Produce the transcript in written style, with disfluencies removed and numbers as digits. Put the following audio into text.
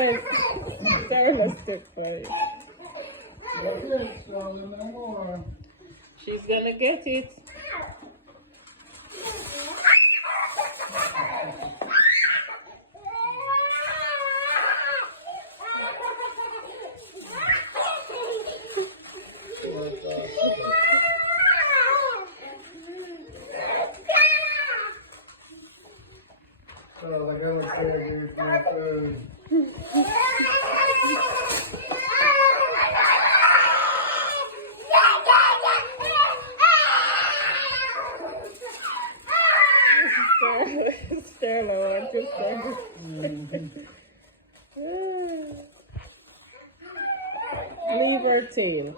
Yes. Sarah stick for it. Okay, Charlie, no more. She's gonna get it. So, like I was saying, there's my food. Stella, what you say? Leave her tail.